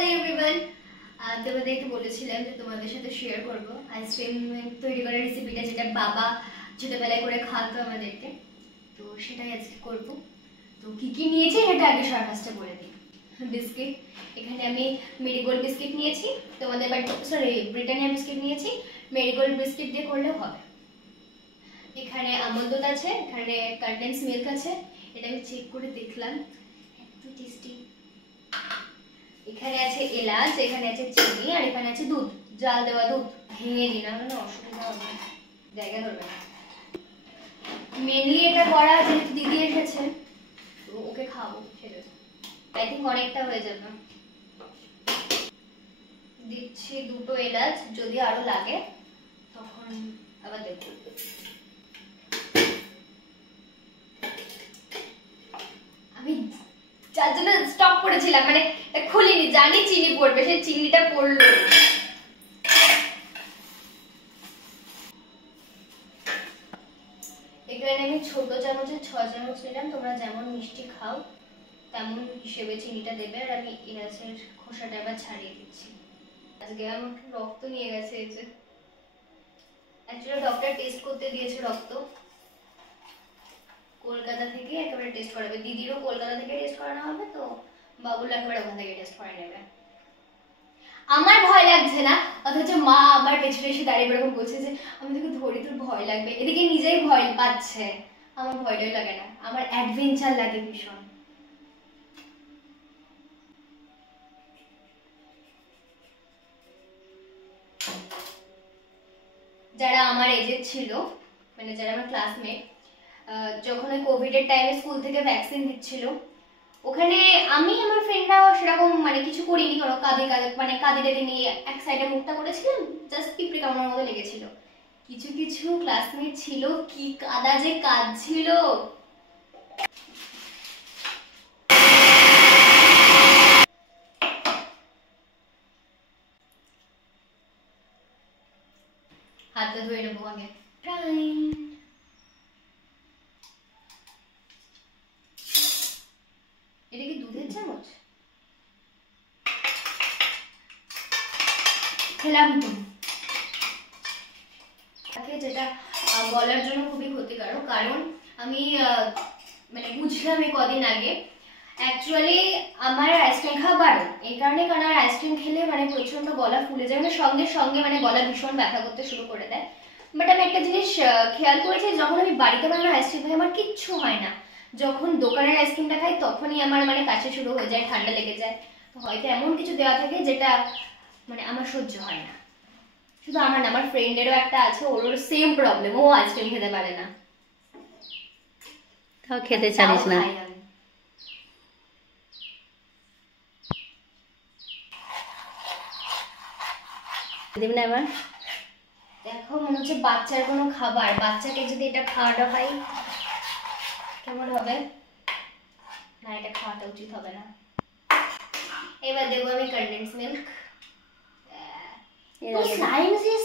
Hello everyone, তোমাদেরকে বলেছিলাম যে তোমাদের সাথে শেয়ার করব আইসক্রিম তৈরি করার রেসিপিটা, যেটা বাবা ছোটবেলায় করে খাওয়াতো আমাদেরকে। তো সেটাই আজকে করব। তো কি কি নিয়েছি সেটা আগে ফার্স্টে বলে দিই। বিস্কিট, এখানে আমি মেরিগোল্ড বিস্কিট নিয়েছি, তোমাদের ব্রিটানিয়া বিস্কিট নিয়েছি। মেরিগোল্ড বিস্কিট দিয়ে করলেও হবে। এখানে আমন্ড দুধ আছে, এখানে কনডেন্স মিল্ক আছে, এটা আমি চেক করে দেখলাম, এত টেস্টি। এখানে আছে এলাচ, এখানে আছে চিনি, আর এখানে আছে দুধ, জাল দেওয়া দুধ। ভেঙে দিই না, মানে অসুবিধা হবে, জায়গা ধরবে না। মেনলি এটা করা যেহেতু দিদি এসেছে, তো ওকে খাবো, সেটা আই থিঙ্ক অনেকটা হয়ে যাবে। দিচ্ছি দুটো এলাচ, যদি আরো লাগে তখন আবার দেখব। আমি যার জন্য স্টপ করেছিলাম, মানে খুলিনি, জানি চিনি পড়বে, সেই চিনিটা পড়লো। এখানে আমি ছোট চামচে 6 চামচ নিলাম, তোমরা যেমন মিষ্টি খাও তেমন হিসেবে চিনিটা দেবে। আর আমি এলাচের খোসাটা এবার ছাড়িয়ে দিচ্ছি। আজকে আমার রক্ত নিয়ে গেছে, এই যে অ্যাকচুয়ালি ডক্টর টেস্ট করতে দিয়েছে রক্ত, কলকাতা থেকে একেবারে টেস্ট করাবে। দিদিরও কলকাতা থেকে টেস্ট করানো হবে, তো বাবুল একেবারে ওখান থেকে টেস্ট করে নেবে। আমার ভয় লাগছে না, অথচ মা আমার পেছনে এসে দাঁড়িয়ে এরকম বলছে যে আমি তোকে ধরি, তোর ভয় লাগবে। এদিকে নিজেই ভয় পাচ্ছে, আমার ভয়টাই লাগে না, আমার অ্যাডভেঞ্চার লাগে ভীষণ। যারা আমার এজের ছিল, মানে যারা আমার ক্লাসমেট, যখন ওই কোভিডের টাইমে স্কুল থেকে ভ্যাকসিন দিচ্ছিল, ওখানে আমি আমার ফ্রেন্ডরা সেরকম মানে কিছু করিনি, কোনো কাঁদে ডেকে নিয়ে এক সাইডে মুখটা করেছিলাম, জাস্ট পিঁপড়ে কামড়ানোর মতো লেগেছিল। কিছু কিছু ক্লাসমেট ছিল কি কাদা যে কাঁদছিল। হাতটা ধুয়ে নেবো আগে। এটা কি দুধের চামচ? খেলাম তো, যেটা গলার জন্য খুবই ক্ষতিকারক। কারণ আমি মানে বুঝলাম এই কদিন আগে, অ্যাকচুয়ালি আমার আইসক্রিম খাওয়া বারণ এই কারণে, কারণ আর আইসক্রিম খেলে মানে প্রচন্ড গলা ফুলে যায়, মানে সঙ্গে সঙ্গে মানে গলা ভীষণ ব্যথা করতে শুরু করে দেয়। বাট আমি একটা জিনিস খেয়াল করেছি, যখন আমি বাড়িতে বানানো আইসক্রিম খাই আমার কিচ্ছু হয় না, যখন দোকানের আইসক্রিমটা খাই তখনই আমার মানে কাছে শুরু হয়ে যায়, ঠান্ডা লেগে যায়। তো হয়তো এমন কিছু দেওয়া থাকে যেটা মানে আমার সহ্য হয় না। শুধু আমার না, আমার ফ্রেন্ডেরও একটা আছে, ওর সেম প্রবলেম, ও আইসক্রিম খেতে পারে না। তাও খেতে চাইছ না? দিবি না এবার? দেখো, মনে হচ্ছে বাচ্চার কোনো খাবার, বাচ্চাকে যদি এটা খাওয়ানো হয় কেমন হবে? না, এটা খাওয়াটা উচিত হবে না। এবার দেবো আমি কনডেন্স মিল্ক।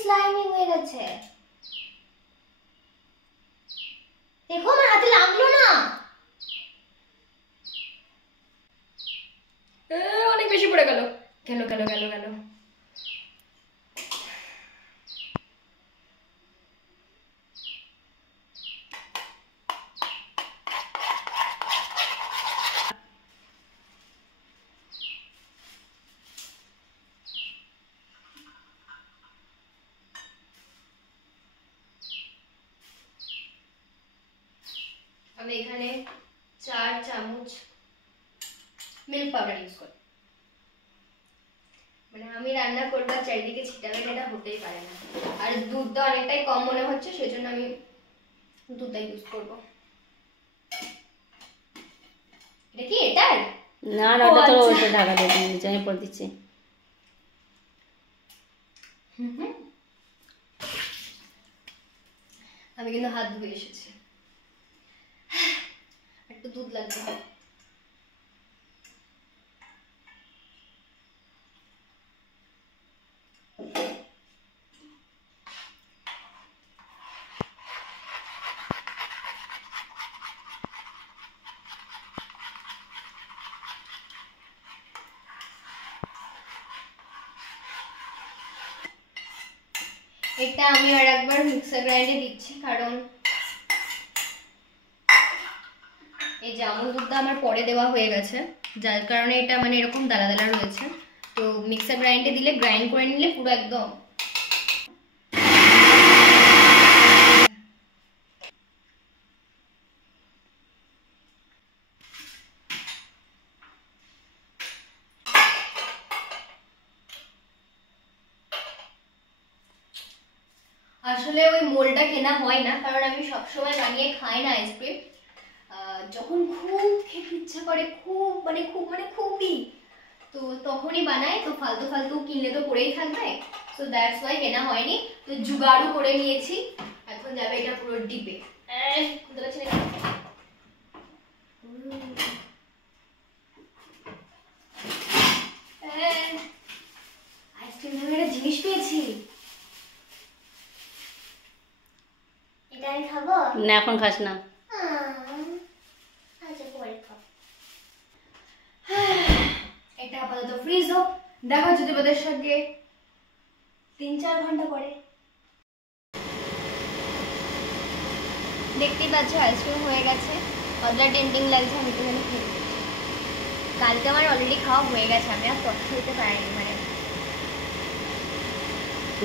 স্লাইমি হয়ে গেছে, দেখো আমার হাতে লাগলো না, অনেক বেশি পড়ে গেল। গেল গেল গেল গেল। আমি এখানে 4 চামচ মিল্ক পাউডার ইউজ করি, মানে আমি রান্না করবো চারিদিকে ছিটাবে, এটা হতেই পারে না। আর দুধটা অনেকটাই কম মনে হচ্ছে, সেজন্য আমি দুধটা ইউজ করব। এটা কি এটার? না না, ওটা তো ওটা ঢাকা দিয়ে দিয়েছি, আমি পরে দিচ্ছি। আমি কিন্তু হাত ধুয়ে এসেছি, একটু দুধ লাগবে। এটা আমি আর একবার মিক্সার গ্রাইন্ডে দিচ্ছি, কারণ এই যে আমুল দুধটা আমার পরে দেওয়া হয়ে গেছে, যার কারণে এটা মানে এরকম দালা দালা রয়েছে। তো মিক্সার গ্রাইন্ডে দিলে, গ্রাইন্ড করে নিলে পুরো একদম আসলে ওই মোলটা কেনা হয় না, কারণ আমি সবসময় বানিয়ে খাই না আইসক্রিম। যখন খুব খেতে ইচ্ছা করে, খুবই, তো তখনই বানাই। তো ফালতু ফালতু কিনলে তো পড়েই থাকবে, সো দ্যাটস ওয়াই কেনা হয়নি। তো জুগাড়ও করে নিয়েছি, এখন যাবে এটা পুরো ডিপে। আইসক্রিম নামের একটা জিনিস পেয়েছি, এটা আমি খাবো না, এখন খাস না। আচ্ছা পরে খাবো। এটা আপাতত ফ্রিজ হোক, দেখা হচ্ছে তোমাদের সঙ্গে 3-4 ঘন্টা পরে। দেখতেই পাচ্ছ আইসক্রিম হয়ে গেছে, কতটা টেম্পটিং লাগছে। আমি তো জানি খেয়ে কালকে আমার অলরেডি খাওয়া হয়ে গেছে, আমি আর তথ্য দিতে পারিনি, মানে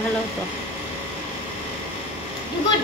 ভালো তো গুড।